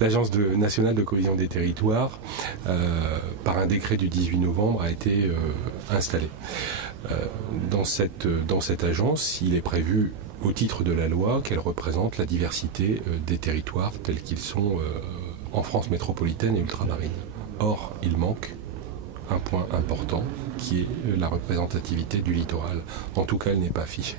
L'Agence nationale de cohésion des territoires, par un décret du 18 novembre, a été installée. Dans cette agence, il est prévu, au titre de la loi, qu'elle représente la diversité des territoires tels qu'ils sont en France métropolitaine et ultramarine. Or, il manque un point important qui est la représentativité du littoral. En tout cas, elle n'est pas affichée.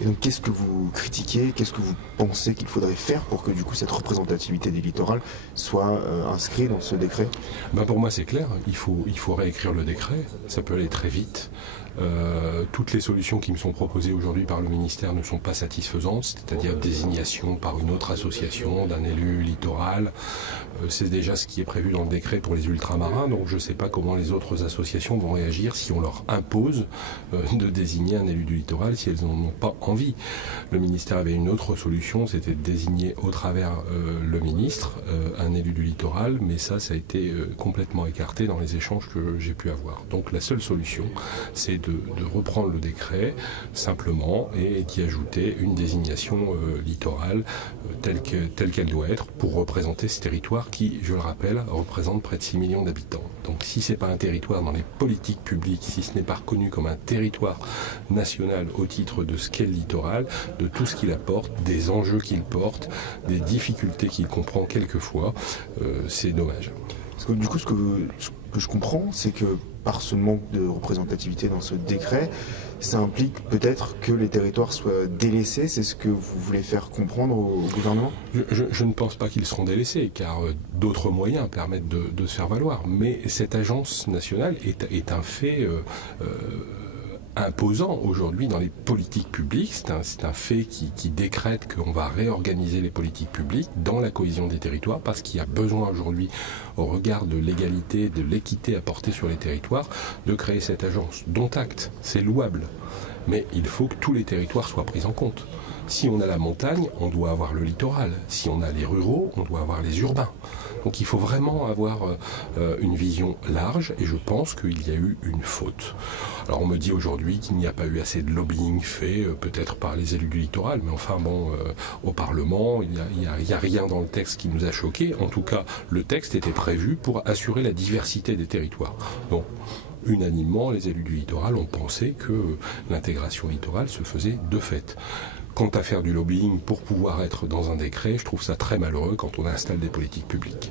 Et donc qu'est-ce que vous critiquez, qu'est-ce que vous pensez qu'il faudrait faire pour que du coup cette représentativité du littoral soit inscrite dans ce décret? Pour moi c'est clair, il faut réécrire le décret, ça peut aller très vite. Toutes les solutions qui me sont proposées aujourd'hui par le ministère ne sont pas satisfaisantes, c'est-à-dire désignation par une autre association d'un élu littoral. C'est déjà ce qui est prévu dans le décret pour les ultramarins, donc je ne sais pas comment les autres associations vont réagir si on leur impose de désigner un élu du littoral si elles n'en ont pas envie. Le ministère avait une autre solution, c'était de désigner au travers le ministre un élu du littoral, mais ça a été complètement écarté dans les échanges que j'ai pu avoir. Donc la seule solution, c'est de reprendre le décret simplement et d'y ajouter une désignation littorale telle qu'elle doit être pour représenter ce territoire qui, je le rappelle, représente près de 6 millions d'habitants. Donc si ce n'est pas un territoire dans les politiques publiques, si ce n'est pas reconnu comme un territoire national au titre de ce qu'est le littoral, de tout ce qu'il apporte, des enjeux qu'il porte, des difficultés qu'il comprend quelquefois, c'est dommage. Parce que du coup, ce que je comprends, c'est que par ce manque de représentativité dans ce décret, ça implique peut-être que les territoires soient délaissés. C'est ce que vous voulez faire comprendre au gouvernement? Je ne pense pas qu'ils seront délaissés, car d'autres moyens permettent de se faire valoir. Mais cette agence nationale est un fait imposant aujourd'hui dans les politiques publiques. C'est un fait qui décrète qu'on va réorganiser les politiques publiques dans la cohésion des territoires parce qu'il y a besoin aujourd'hui, au regard de l'égalité, de l'équité apportée sur les territoires, de créer cette agence. Dont acte, c'est louable. Mais il faut que tous les territoires soient pris en compte. Si on a la montagne, on doit avoir le littoral. Si on a les ruraux, on doit avoir les urbains. Donc il faut vraiment avoir une vision large et je pense qu'il y a eu une faute. Alors on me dit aujourd'hui qu'il n'y a pas eu assez de lobbying fait, peut-être par les élus du littoral, mais enfin bon, au Parlement, il n'y a rien dans le texte qui nous a choqués. En tout cas, le texte était prévu pour assurer la diversité des territoires. Donc, unanimement, les élus du littoral ont pensé que l'intégration littorale se faisait de fait. Quant à faire du lobbying pour pouvoir être dans un décret, je trouve ça très malheureux quand on installe des politiques publiques.